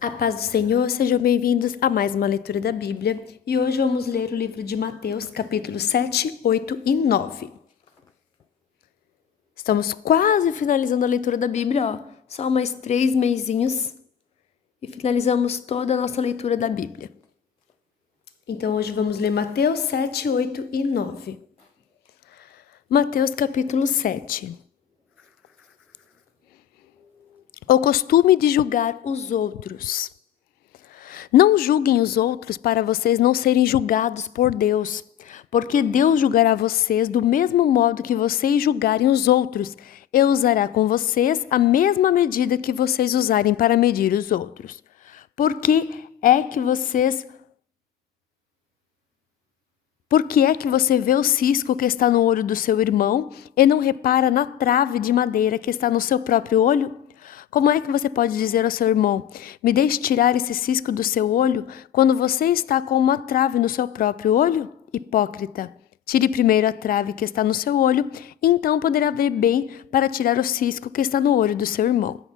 A paz do Senhor, sejam bem-vindos a mais uma leitura da Bíblia e hoje vamos ler o livro de Mateus, capítulo 7, 8 e 9. Estamos quase finalizando a leitura da Bíblia, só mais 3 mesinhos e finalizamos toda a nossa leitura da Bíblia. Então hoje vamos ler Mateus 7, 8 e 9. Mateus capítulo 7. O costume de julgar os outros. Não julguem os outros para vocês não serem julgados por Deus, porque Deus julgará vocês do mesmo modo que vocês julgarem os outros, e usará com vocês a mesma medida que vocês usarem para medir os outros. Por que é que você vê o cisco que está no olho do seu irmão e não repara na trave de madeira que está no seu próprio olho? Como é que você pode dizer ao seu irmão, me deixe tirar esse cisco do seu olho, quando você está com uma trave no seu próprio olho? Hipócrita! Tire primeiro a trave que está no seu olho, e então poderá ver bem para tirar o cisco que está no olho do seu irmão.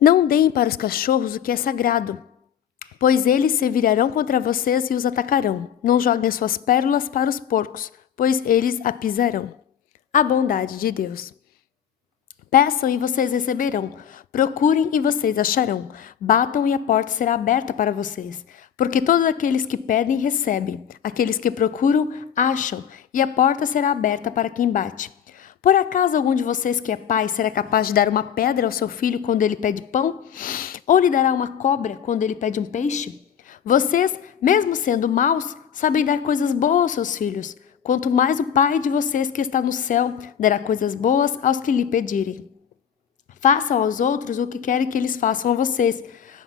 Não deem para os cachorros o que é sagrado, pois eles se virarão contra vocês e os atacarão. Não joguem suas pérolas para os porcos, pois eles a pisarão. A bondade de Deus. Peçam e vocês receberão. Procurem e vocês acharão. Batam e a porta será aberta para vocês. Porque todos aqueles que pedem, recebem. Aqueles que procuram, acham. E a porta será aberta para quem bate. Por acaso algum de vocês que é pai será capaz de dar uma pedra ao seu filho quando ele pede pão? Ou lhe dará uma cobra quando ele pede um peixe? Vocês, mesmo sendo maus, sabem dar coisas boas aos seus filhos. Quanto mais o Pai de vocês que está no céu dará coisas boas aos que lhe pedirem. Façam aos outros o que querem que eles façam a vocês,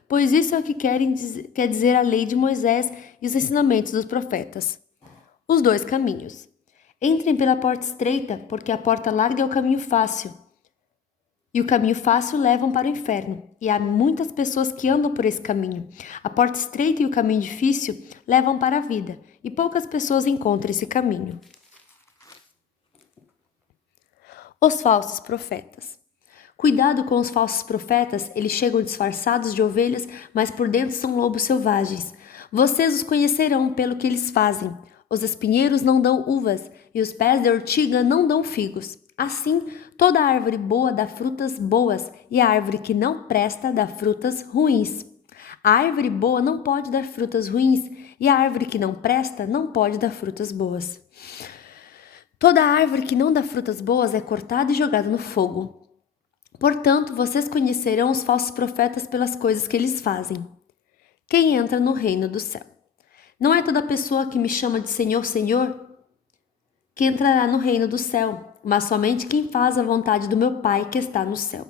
pois isso é o que quer dizer a lei de Moisés e os ensinamentos dos profetas. Os dois caminhos. Entrem pela porta estreita, porque a porta larga é o caminho fácil. E o caminho fácil levam para o inferno, e há muitas pessoas que andam por esse caminho. A porta estreita e o caminho difícil levam para a vida, e poucas pessoas encontram esse caminho. Os falsos profetas. Cuidado com os falsos profetas, eles chegam disfarçados de ovelhas, mas por dentro são lobos selvagens. Vocês os conhecerão pelo que eles fazem. Os espinheiros não dão uvas, e os pés da ortiga não dão figos. Assim, toda árvore boa dá frutas boas, e a árvore que não presta dá frutas ruins. A árvore boa não pode dar frutas ruins, e a árvore que não presta não pode dar frutas boas. Toda árvore que não dá frutas boas é cortada e jogada no fogo. Portanto, vocês conhecerão os falsos profetas pelas coisas que eles fazem. Quem entra no reino do céu? Não é toda pessoa que me chama de Senhor, Senhor, que entrará no reino do céu, mas somente quem faz a vontade do meu Pai que está no céu.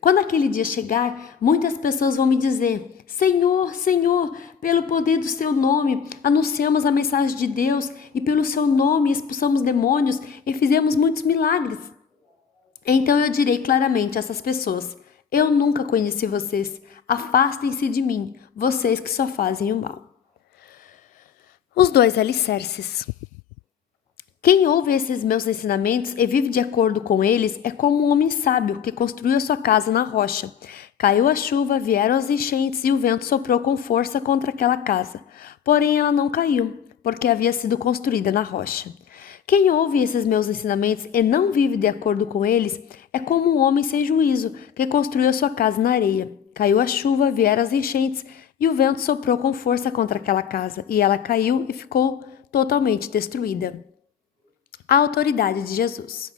Quando aquele dia chegar, muitas pessoas vão me dizer, Senhor, Senhor, pelo poder do seu nome, anunciamos a mensagem de Deus e pelo seu nome expulsamos demônios e fizemos muitos milagres. Então eu direi claramente a essas pessoas, eu nunca conheci vocês, afastem-se de mim, vocês que só fazem o mal. Os dois alicerces. Quem ouve esses meus ensinamentos e vive de acordo com eles é como um homem sábio que construiu a sua casa na rocha. Caiu a chuva, vieram as enchentes e o vento soprou com força contra aquela casa. Porém, ela não caiu, porque havia sido construída na rocha. Quem ouve esses meus ensinamentos e não vive de acordo com eles é como um homem sem juízo que construiu a sua casa na areia. Caiu a chuva, vieram as enchentes e o vento soprou com força contra aquela casa, e ela caiu e ficou totalmente destruída. A autoridade de Jesus.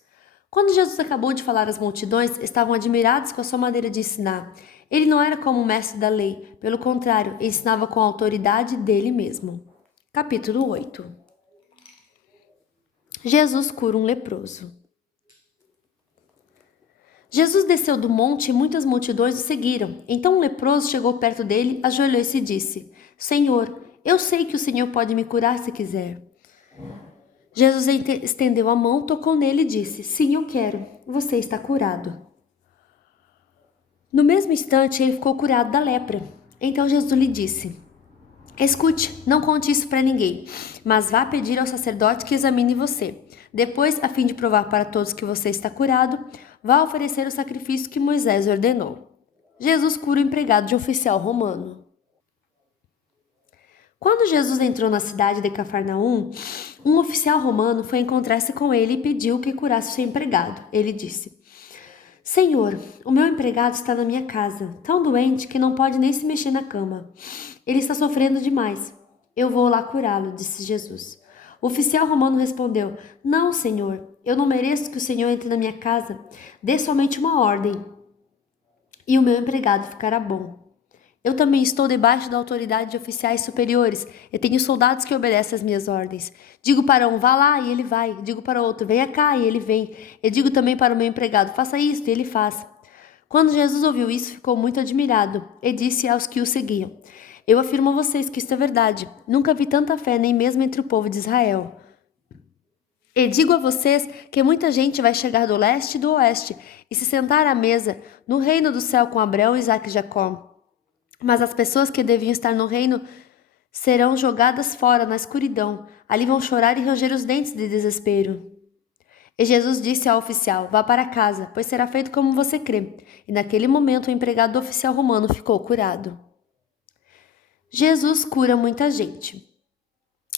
Quando Jesus acabou de falar às multidões, estavam admirados com a sua maneira de ensinar. Ele não era como o mestre da lei, pelo contrário, ensinava com a autoridade dele mesmo. Capítulo 8. Jesus cura um leproso. Jesus desceu do monte e muitas multidões o seguiram. Então um leproso chegou perto dele, ajoelhou-se e disse, Senhor, eu sei que o Senhor pode me curar se quiser. Jesus estendeu a mão, tocou nele e disse, sim, eu quero, você está curado. No mesmo instante, ele ficou curado da lepra. Então Jesus lhe disse, escute, não conte isso para ninguém, mas vá pedir ao sacerdote que examine você. Depois, a fim de provar para todos que você está curado, vá oferecer o sacrifício que Moisés ordenou. Jesus cura o empregado de um oficial romano. Quando Jesus entrou na cidade de Cafarnaum, um oficial romano foi encontrar-se com ele e pediu que curasse seu empregado. Ele disse: Senhor, o meu empregado está na minha casa, tão doente que não pode nem se mexer na cama. Ele está sofrendo demais. Eu vou lá curá-lo, disse Jesus. O oficial romano respondeu: Não, senhor, eu não mereço que o senhor entre na minha casa. Dê somente uma ordem e o meu empregado ficará bom. Eu também estou debaixo da autoridade de oficiais superiores e tenho soldados que obedecem às minhas ordens. Digo para um, vá lá, e ele vai. Digo para outro, venha cá, e ele vem. E digo também para o meu empregado, faça isto, e ele faz. Quando Jesus ouviu isso, ficou muito admirado e disse aos que o seguiam: Eu afirmo a vocês que isto é verdade. Nunca vi tanta fé, nem mesmo entre o povo de Israel. E digo a vocês que muita gente vai chegar do leste e do oeste e se sentar à mesa no reino do céu com Abraão, Isaque e Jacó. Mas as pessoas que deviam estar no reino serão jogadas fora na escuridão. Ali vão chorar e ranger os dentes de desespero. E Jesus disse ao oficial: Vá para casa, pois será feito como você crê. E naquele momento o empregado do oficial romano ficou curado. Jesus cura muita gente.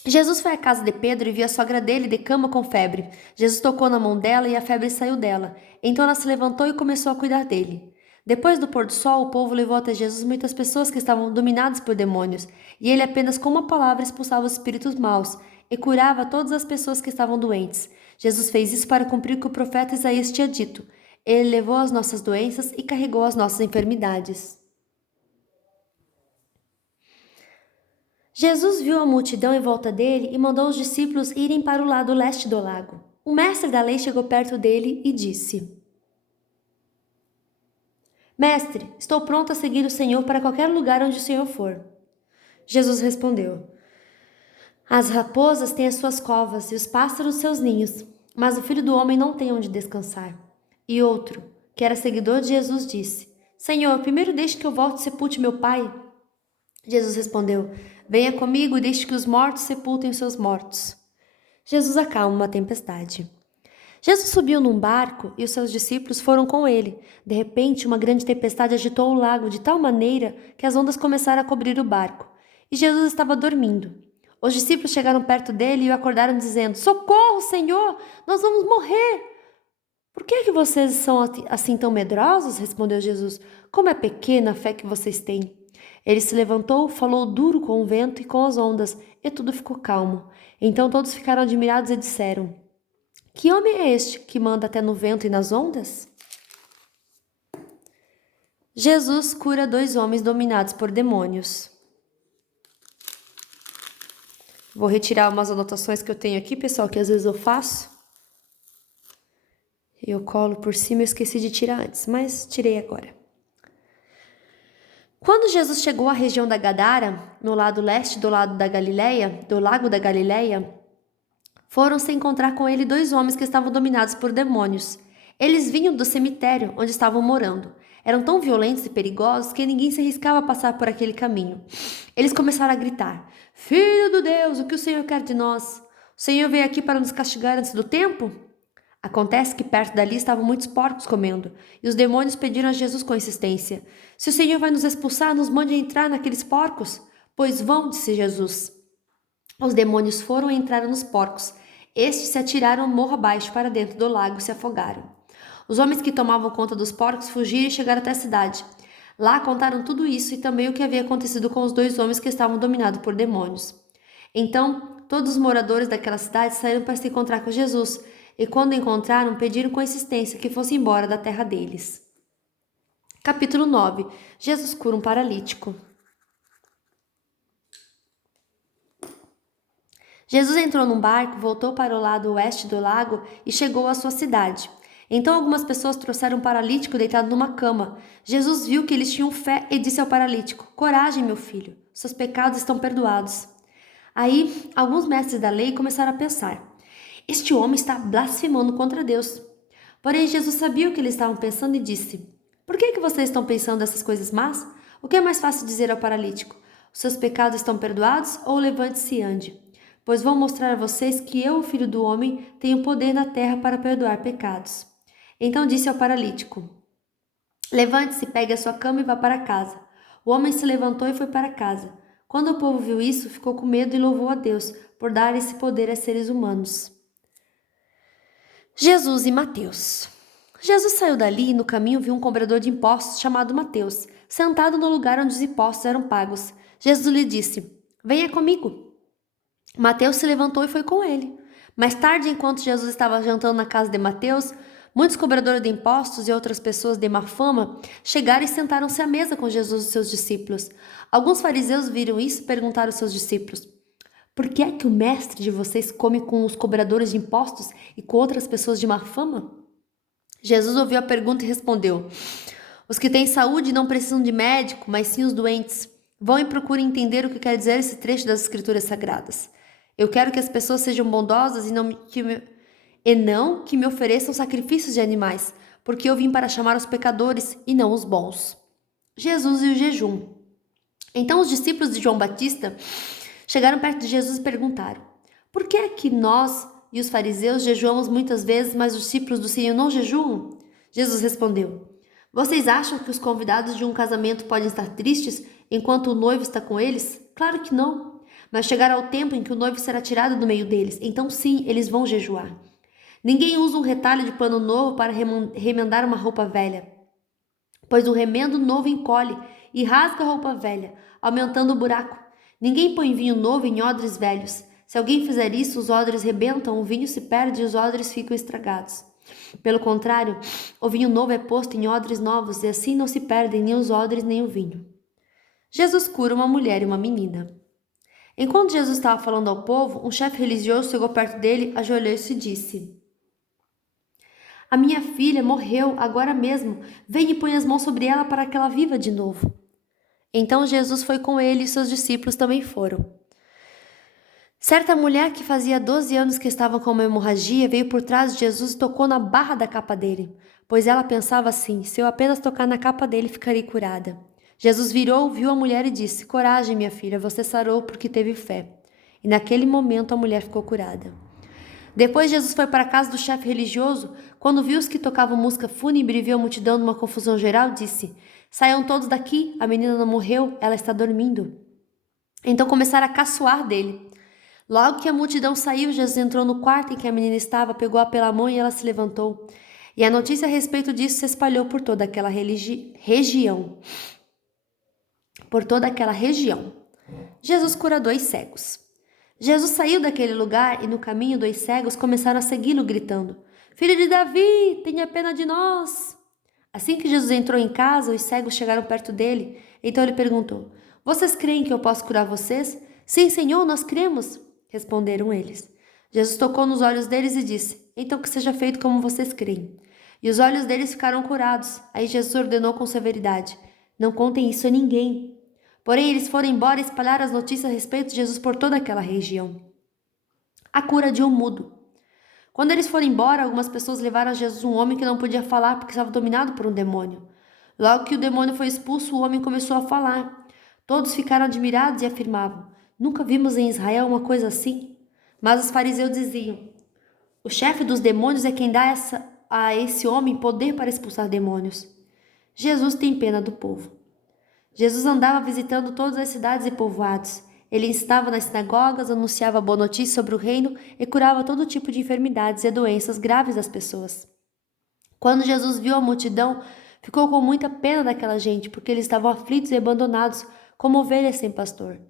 Jesus foi à casa de Pedro e viu a sogra dele de cama com febre. Jesus tocou na mão dela e a febre saiu dela. Então ela se levantou e começou a cuidar dele. Depois do pôr do sol, o povo levou até Jesus muitas pessoas que estavam dominadas por demônios, e ele apenas com uma palavra expulsava os espíritos maus e curava todas as pessoas que estavam doentes. Jesus fez isso para cumprir o que o profeta Isaías tinha dito. Ele levou as nossas doenças e carregou as nossas enfermidades. Jesus viu a multidão em volta dele e mandou os discípulos irem para o lado leste do lago. O mestre da lei chegou perto dele e disse: Mestre, estou pronto a seguir o Senhor para qualquer lugar onde o Senhor for. Jesus respondeu: As raposas têm as suas covas e os pássaros seus ninhos, mas o Filho do Homem não tem onde descansar. E outro, que era seguidor de Jesus, disse: Senhor, primeiro deixe que eu volte e sepulte meu pai. Jesus respondeu: Venha comigo e deixe que os mortos sepultem os seus mortos. Jesus acalma uma tempestade. Jesus subiu num barco e os seus discípulos foram com ele. De repente, uma grande tempestade agitou o lago de tal maneira que as ondas começaram a cobrir o barco. E Jesus estava dormindo. Os discípulos chegaram perto dele e o acordaram dizendo: Socorro, Senhor! Nós vamos morrer! Por que vocês são assim tão medrosos? Respondeu Jesus. Como é pequena a fé que vocês têm. Ele se levantou, falou duro com o vento e com as ondas, e tudo ficou calmo. Então todos ficaram admirados e disseram: Que homem é este que manda até no vento e nas ondas? Jesus cura 2 homens dominados por demônios. Vou retirar umas anotações que eu tenho aqui, pessoal, que às vezes eu faço. Eu colo por cima, eu esqueci de tirar antes, mas tirei agora. Quando Jesus chegou à região da Gadara, no lado leste do lago da Galileia, foram se encontrar com ele 2 homens que estavam dominados por demônios. Eles vinham do cemitério onde estavam morando. Eram tão violentos e perigosos que ninguém se arriscava a passar por aquele caminho. Eles começaram a gritar: Filho do Deus, o que o Senhor quer de nós? O Senhor veio aqui para nos castigar antes do tempo? Acontece que perto dali estavam muitos porcos comendo, e os demônios pediram a Jesus com insistência: Se o Senhor vai nos expulsar, nos mande entrar naqueles porcos. Pois vão, disse Jesus. Os demônios foram e entraram nos porcos. Estes se atiraram morro abaixo para dentro do lago e se afogaram. Os homens que tomavam conta dos porcos fugiram e chegaram até a cidade. Lá contaram tudo isso e também o que havia acontecido com os 2 homens que estavam dominados por demônios. Então, todos os moradores daquela cidade saíram para se encontrar com Jesus, e quando o encontraram, pediram com insistência que fosse embora da terra deles. Capítulo 9. Jesus cura um paralítico. Jesus entrou num barco, voltou para o lado oeste do lago e chegou à sua cidade. Então algumas pessoas trouxeram um paralítico deitado numa cama. Jesus viu que eles tinham fé e disse ao paralítico: Coragem, meu filho, seus pecados estão perdoados. Aí, alguns mestres da lei começaram a pensar: Este homem está blasfemando contra Deus. Porém, Jesus sabia o que eles estavam pensando e disse: Por que vocês estão pensando essas coisas más? O que é mais fácil dizer ao paralítico? Os seus pecados estão perdoados? Ou levante-se e ande? Pois vou mostrar a vocês que eu, o Filho do Homem, tenho poder na terra para perdoar pecados. Então disse ao paralítico: Levante-se, pegue a sua cama e vá para casa. O homem se levantou e foi para casa. Quando o povo viu isso, ficou com medo e louvou a Deus por dar esse poder a seres humanos. Jesus e Mateus. Jesus saiu dali e no caminho viu um cobrador de impostos chamado Mateus, sentado no lugar onde os impostos eram pagos. Jesus lhe disse: Venha comigo. Mateus se levantou e foi com ele. Mais tarde, enquanto Jesus estava jantando na casa de Mateus, muitos cobradores de impostos e outras pessoas de má fama chegaram e sentaram-se à mesa com Jesus e seus discípulos. Alguns fariseus viram isso e perguntaram aos seus discípulos: Por que é que o mestre de vocês come com os cobradores de impostos e com outras pessoas de má fama? Jesus ouviu a pergunta e respondeu: Os que têm saúde não precisam de médico, mas sim os doentes. Vão e procurem entender o que quer dizer esse trecho das Escrituras Sagradas. Eu quero que as pessoas sejam bondosas e não que me ofereçam sacrifícios de animais, porque eu vim para chamar os pecadores e não os bons. Jesus e o jejum. Então os discípulos de João Batista chegaram perto de Jesus e perguntaram: Por que é que nós e os fariseus jejuamos muitas vezes, mas os discípulos do Senhor não jejuam? Jesus respondeu: Vocês acham que os convidados de um casamento podem estar tristes enquanto o noivo está com eles? Claro que não. Mas chegará o tempo em que o noivo será tirado do meio deles, então sim, eles vão jejuar. Ninguém usa um retalho de pano novo para remendar uma roupa velha, pois o remendo novo encolhe e rasga a roupa velha, aumentando o buraco. Ninguém põe vinho novo em odres velhos. Se alguém fizer isso, os odres rebentam, o vinho se perde e os odres ficam estragados. Pelo contrário, o vinho novo é posto em odres novos e assim não se perdem nem os odres nem o vinho. Jesus cura uma mulher e uma menina. Enquanto Jesus estava falando ao povo, um chefe religioso chegou perto dele, ajoelhou-se e disse: A minha filha morreu agora mesmo. Venha e põe as mãos sobre ela para que ela viva de novo. Então Jesus foi com ele e seus discípulos também foram. Certa mulher que fazia 12 anos que estava com uma hemorragia veio por trás de Jesus e tocou na barra da capa dele, pois ela pensava assim: se eu apenas tocar na capa dele, ficarei curada. Jesus virou, viu a mulher e disse: Coragem, minha filha, você sarou porque teve fé. E naquele momento a mulher ficou curada. Depois Jesus foi para a casa do chefe religioso. Quando viu os que tocavam música fúnebre e viu a multidão numa confusão geral, disse: Saiam todos daqui, a menina não morreu, ela está dormindo. Então começaram a caçoar dele. Logo que a multidão saiu, Jesus entrou no quarto em que a menina estava, pegou-a pela mão e ela se levantou. E a notícia a respeito disso se espalhou por toda aquela região. Jesus cura 2 cegos. Jesus saiu daquele lugar e no caminho 2 cegos começaram a segui-lo gritando: Filho de Davi, tenha pena de nós. Assim que Jesus entrou em casa, os cegos chegaram perto dele. Então ele perguntou: Vocês creem que eu posso curar vocês? Sim, Senhor, nós cremos, responderam eles. Jesus tocou nos olhos deles e disse: Então que seja feito como vocês creem. E os olhos deles ficaram curados. Aí Jesus ordenou com severidade: Não contem isso a ninguém. Porém, eles foram embora e espalharam as notícias a respeito de Jesus por toda aquela região. A cura de um mudo. Quando eles foram embora, algumas pessoas levaram a Jesus um homem que não podia falar porque estava dominado por um demônio. Logo que o demônio foi expulso, o homem começou a falar. Todos ficaram admirados e afirmavam: Nunca vimos em Israel uma coisa assim. Mas os fariseus diziam: O chefe dos demônios é quem dá a esse homem poder para expulsar demônios. Jesus tem pena do povo. Jesus andava visitando todas as cidades e povoados. Ele estava nas sinagogas, anunciava boa notícia sobre o reino e curava todo tipo de enfermidades e doenças graves das pessoas. Quando Jesus viu a multidão, ficou com muita pena daquela gente, porque eles estavam aflitos e abandonados, como ovelhas sem pastor.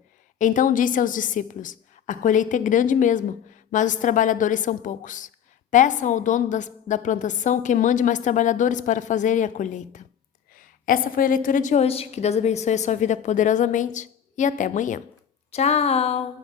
Então disse aos discípulos: A colheita é grande mesmo, mas os trabalhadores são poucos. Peçam ao dono da plantação que mande mais trabalhadores para fazerem a colheita. Essa foi a leitura de hoje. Que Deus abençoe a sua vida poderosamente e até amanhã. Tchau!